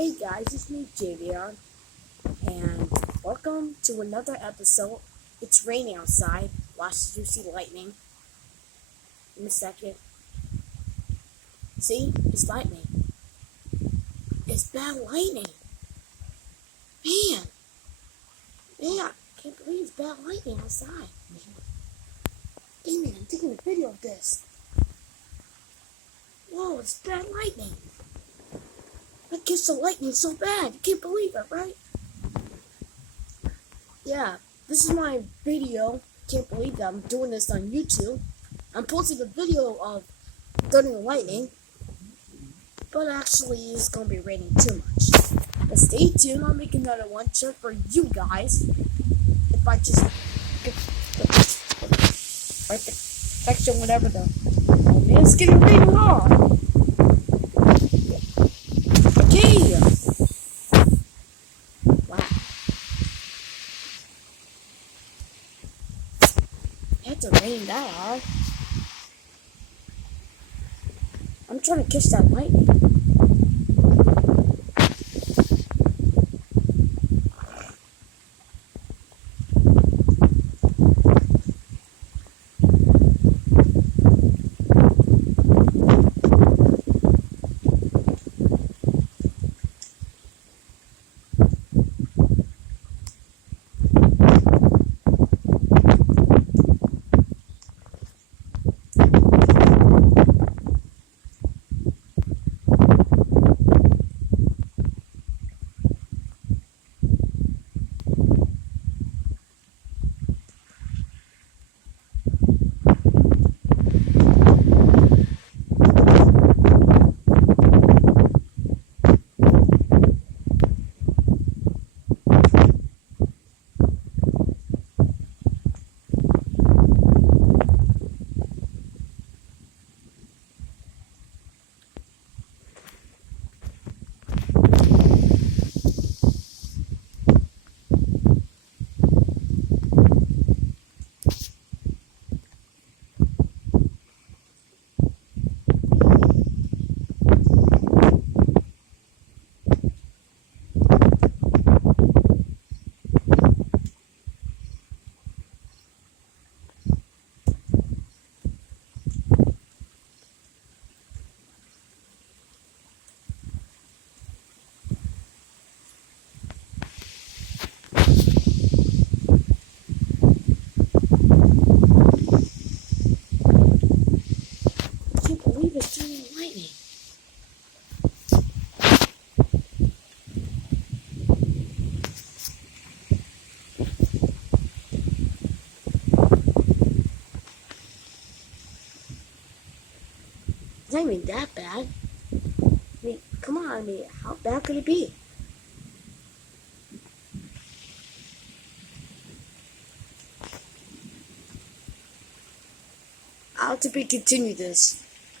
Hey guys, it's me JVR, and welcome to another episode. It's raining outside. Watch, you see lightning. In a second. See? It's lightning. It's bad lightning. Man, I can't believe it's bad lightning outside. Dang it, I'm taking a video of this. Whoa, it's bad lightning. I guess the lightning so bad. You can't believe it, right? Yeah, this is my video. Can't believe that I'm doing this on YouTube. I'm posting a video of thunder and lightning, but actually it's gonna be raining too much. But stay tuned, I'll make another one just for you guys. If I just get the section, whatever the oh man, it's getting raining hard. Okay. Wow. It had to rain that hard. I'm trying to catch that lightning. I can't believe it's turning lightning. It's not even that bad. I mean, come on, how bad could it be? I'll to be continue this.